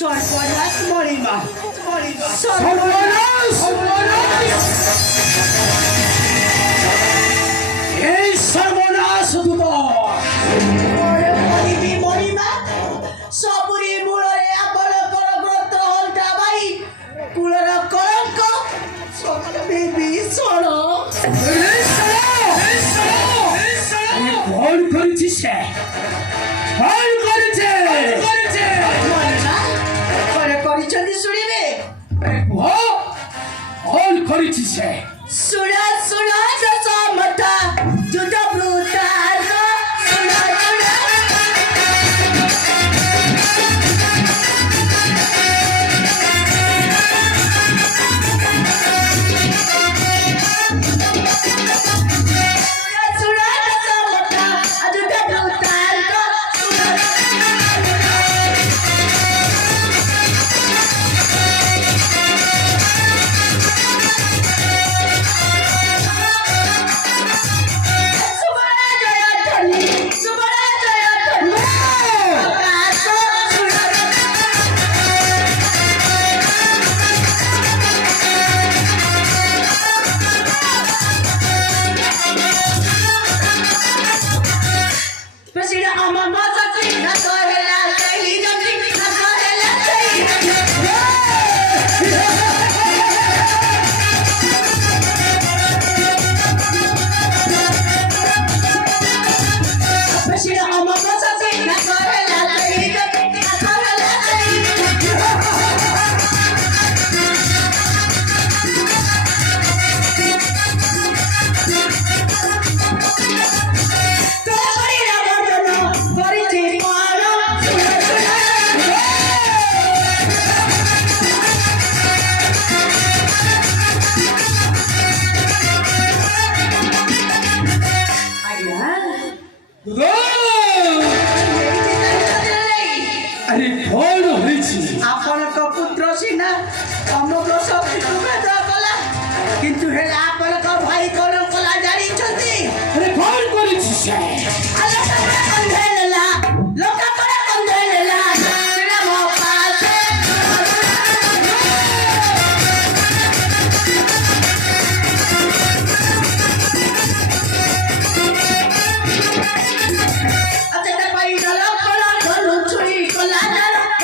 সর্বনাশ মরিমা এই সর্বনাশ দূত মরিমা সপুরি মূଳରେ ଆପଣଙ୍କର ବ୍ରତ ହଲଟା ଭାଇ କୁଳର କଳଙ୍କ ସକଳେ ବିଷଣ କଣ କରିଛି ସେ କଣ କରିছে କରିଛନ୍ତି ଶୁଣିବେ କଣ କରିଛି ସେ ଶୁଣ ସମଥା ଯୁଦ୍ଧ ବୃତ୍ତାନ୍ତ ଶୁଣ আরে কଣ ହୋଇଛି ଆପଣଙ୍କ ପୁତ୍ର ସିନା ସମଗ୍ର ଶକ୍ତିକୁ ଭେଦ କଲା କିନ୍ତୁ ହେଲେ ଆପଣଙ୍କ ଭାଇ କଣ କଲା ଜାଣିଛନ୍ତି ଆରେ କଣ କରିଛି ସେ